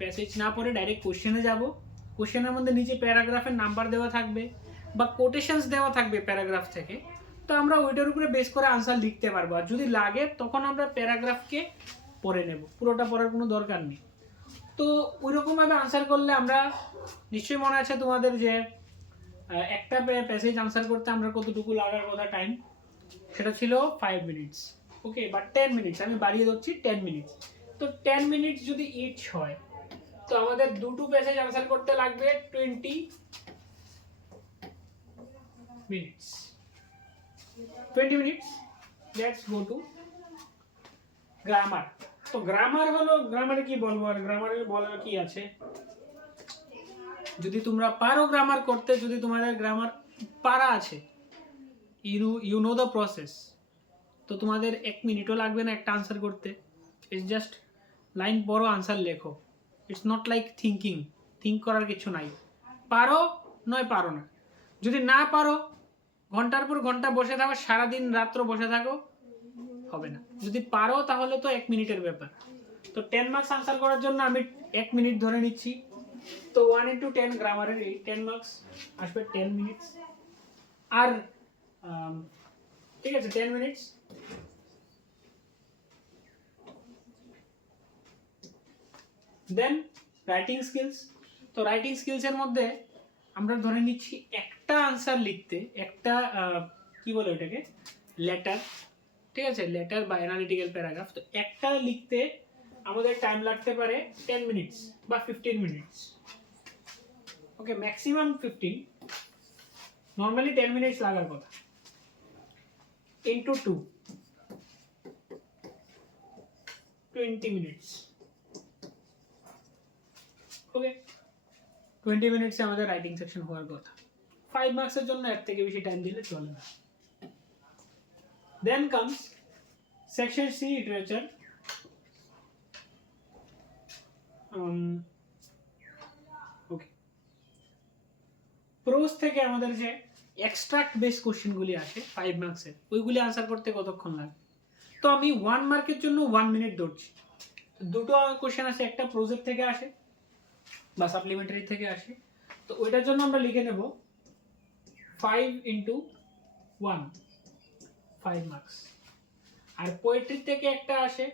প্যাসেজ না পড়ে ডাইরেক্ট কোশ্চেনে যাব, কোশ্চেনের মধ্যে নিচে প্যারাগ্রাফের নাম্বার দেওয়া থাকবে বা কোটেশনস দেওয়া থাকবে প্যারাগ্রাফ থেকে, তো আমরা ওইটার উপরে বেস করে আনসার লিখতে পারবো। আর যদি লাগে তখন আমরা প্যারাগ্রাফকে পড়ে নেব, পুরোটা পড়ার কোনো দরকার নেই। তো ওইরকমভাবে আনসার করলে আমরা, নিশ্চয়ই মনে আছে তোমাদের যে একটা প্যাসেজ আনসার করতে আমরা কতটুকু লাগার কথা টাইম, সেটা ছিল 5 মিনিটস, ওকে, বা 10 মিনিটস, আমি বাড়িয়ে দিচ্ছি 10 মিনিটস। তো 10 মিনিটস যদি ইচ হয় তো আমাদের দুটো প্যাসেজ আনসার করতে লাগবে 20 minutes. 20 minutes. Let's go to grammar. তো গ্রামার হলো, গ্রামারে কি বলবো, আর গ্রামারে বলার কি আছে, যদি তোমরা পারো গ্রামার করতে, যদি তোমাদের গ্রামার পারা আছে, ইউ নো দ্য প্রসেস, তো তোমাদের 1 মিনিটও লাগবে না একটা আনসার করতে। ইটস জাস্ট লাইন পড়ো, আনসার লেখো। ইটস নট লাইক থিঙ্ক করার কিছু নাই, পারো নয় পারো না। যদি না পারো ঘন্টার পর ঘন্টা বসে থাকো, সারাদিন রাত্র বসে থাকো, হবে না। যদি পারো তাহলে তো 1 মিনিটের ব্যাপার। তো 10 মার্কস আনসার করার জন্য আমি 1 মিনিট ধরে নিচ্ছি, তো 1 into 10 গ্রামারের 10 মার্কস আসবে 10 মিনিটস। আর ঠিক আছে, 10 মিনিটস। দেন রাইটিং স্কিলস। তো রাইটিং স্কিলসের মধ্যে আমরা ধরে নিচ্ছি একটা আনসার লিখতে, একটা কি বলে ওটাকে, লেটার, ঠিক আছে, লেটার বা অ্যানালিটিক্যাল প্যারাগ্রাফ, তো একটা লিখতে আমাদের টাইম লাগতে পারে 10 মিনিটস বা 15 মিনিটস, ওকে, ম্যাক্সিমাম 15, নর্মালি 10 মিনিটস লাগার কথা, ইন্টু 2, 20 মিনিটস, ওকে। 20 মিনিটসে আমাদের রাইটিং সেকশন হওয়ার কথা। 5 মার্কসের জন্য এর থেকে বেশি টাইম দিলে চলে না। Then comes section C, literature. Okay, prose থেকে আমাদের যে এক্সট্রাক্ট বেস কোশ্চেনগুলি আসে 5 মার্কসের, ওইগুলি আনসার করতে কতক্ষণ লাগে? তো আমি 1 মার্কের জন্য 1 মিনিট ধরছি। দুটো কোশ্চেন আছে, একটা প্রোজেক্ট থেকে আসে বা সাপ্লিমেন্টারি থেকে আসে, তো ওইটার জন্য আমরা লিখে নেব 5 into 1, 5 মার্কস। আর পোয়েট্রি থেকে একটা আসে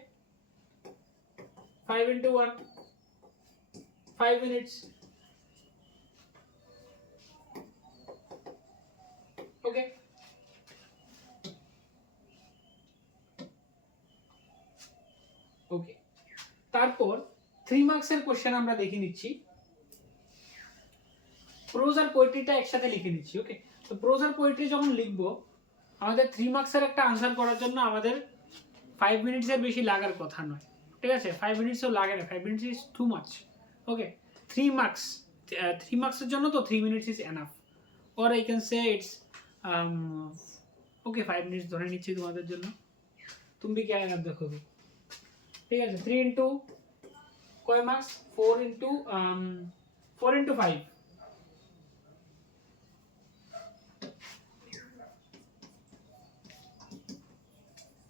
5 into 1 5 minutes। ওকে, ওকে, তারপর 3 মার্কসের কোশ্চেন আমরা দেখে নিচ্ছি। প্রোজ আর পোয়েট্রিটা একসাথে লিখে নিচ্ছি। ওকে, তো প্রোজ আর পোয়েট্রি যখন লিখবো আমাদের 3 মার্কসের একটা আনসার করার জন্য আমাদের 5 মিনিটসের বেশি লাগার কথা নয়, ঠিক আছে? 5 মিনিটসও লাগে না, 5 minutes is too much. Okay, 3 marks, 3 মার্কসের জন্য তো 3 minutes is enough, or I can say it's okay 5 minutes ধরে নিচ্ছি তোমাদের জন্য। তুমি কি আগে দেখোগে, ঠিক আছে? 3 into কয় মার্কস? 4 into 5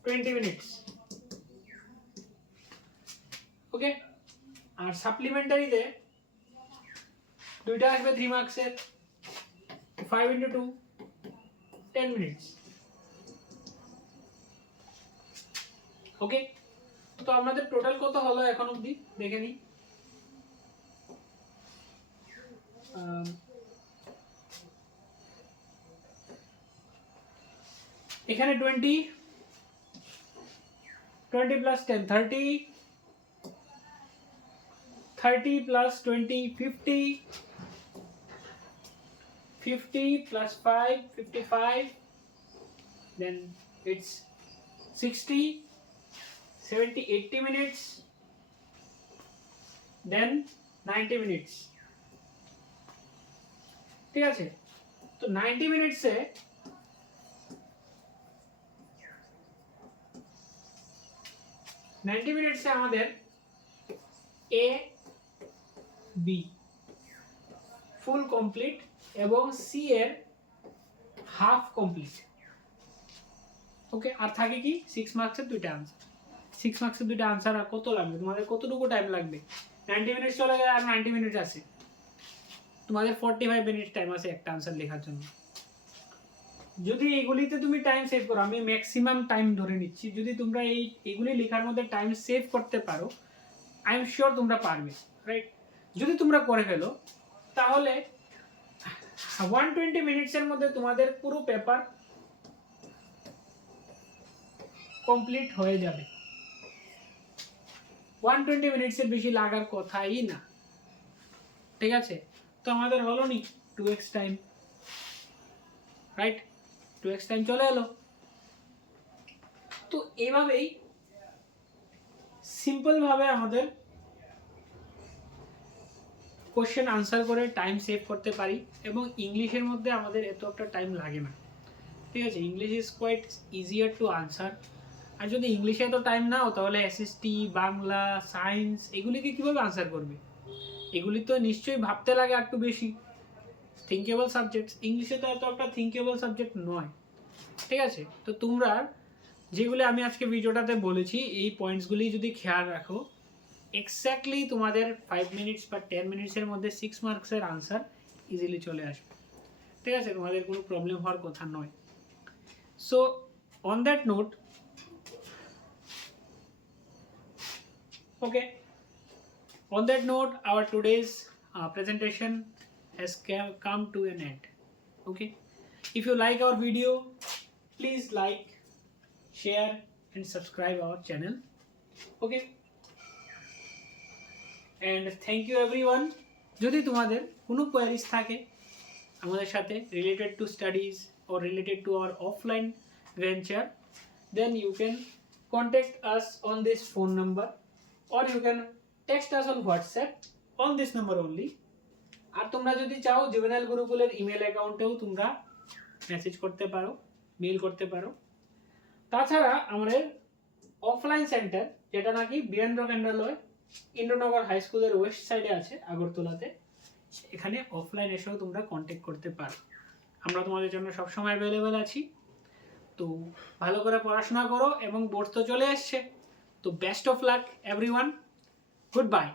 20 minutes। ওকে, আর সাপ্লিমেন্টারিতে দুইটা আসবে 3 মার্কসের, 5 into 2 10 minutes। ওকে, তো আমাদের টোটাল কত হলো এখন অবধি দেখে নিই। এখানে 20 plus 10 30 plus 20 50 plus 5 55, then it's 60 70 80 minutes, then 90 minutes। ঠিক আছে, তো 90 মিনিটসে আমাদের এ বি ফুল কমপ্লিট এবং সি এর হাফ কমপ্লিট। ওকে, আর থাকে কি 6 মার্কসের দুইটা আনসার। 6 মার্কসের দুইটা আনসার আর কত লাগবে তোমাদের? কতটুকু টাইম লাগবে? 90 মিনিটস চলে গেলে আর 90 মিনিট আছে, তোমাদের 45 মিনিট টাইম আছে একটা আনসার লেখার জন্য। যদি এগুলিতে তুমি টাইম সেভ করো, আমি ম্যাক্সিমাম টাইম ধরে নিচ্ছি, যদি তোমরা এইগুলি লেখার মধ্যে টাইম সেভ করতে পারো, আই এম শিওর তোমরা পারবে, রাইট? যদি তোমরা করে ফেলো তাহলে 120 মিনিটসের মধ্যে তোমাদের পুরো পেপার কমপ্লিট হয়ে যাবে। 120 মিনিটসের বেশি লাগার কথাই না, ঠিক আছে? তো আমাদের হলো নি 2x time, right? 2x time চলে এলো। তো এইভাবেই সিম্পল ভাবে আমাদের কোশ্চেন আনসার করে টাইম সেভ করতে পারি, এবং ইংলিশের মধ্যে আমাদের এত একটা টাইম লাগে না, ঠিক আছে? English is quite easier to answer. আর যদি ইংলিশে এত টাইম নাও তাহলে এসএসটি, বাংলা, সায়েন্স এগুলিকে কিভাবে আনসার করবে? এগুলি তো নিশ্চয়ই ভাবতে লাগে একটু বেশি, থিঙ্কেবল সাবজেক্টস। ইংলিশে তো এত একটা থিঙ্কেবল সাবজেক্ট নয়, ঠিক আছে? তো তোমরা যেগুলি আমি আজকে ভিডিওটাতে বলেছি এই পয়েন্টসগুলি যদি খেয়াল রাখো, এক্স্যাক্টলি তোমাদের 5 মিনিটস বা 10 মিনিটসের মধ্যে 6 মার্কসের আনসার ইজিলি চলে আসবে, ঠিক আছে? তোমাদের কোনো প্রবলেম হওয়ার কথা নয়। So on that note, okay, on that note our today's presentation has come to an end. Okay, if you like our video, please like, share and subscribe our channel. Okay, and thank you everyone. যদি তোমাদের কোনো queries থাকে আমাদের সাথে related to studies or related to our offline venture, then you can contact us on this phone number, or you can text us on WhatsApp on this number only. আর তোমরা যদি চাও juvenile গুরুকুলের email অ্যাকাউন্টেও তোমরা message করতে পারো, mail করতে পারো। তাছাড়া আমাদের অফলাইন সেন্টার, যেটা নাকি বীরেন্দ্র কেন্দ্রালয় ইন্দ্রনগর হাই স্কুলের ওয়েস্ট সাইডে আছে আগরতলাতে, এখানে অফলাইন এসেও তোমরা কন্ট্যাক্ট করতে পারো। আমরা তোমাদের জন্য সবসময় অ্যাভেলেবেল আছি। তো ভালো করে পড়াশোনা করো, এবং বোর্ড তো চলে আসছে, তো best of luck everyone, good bye.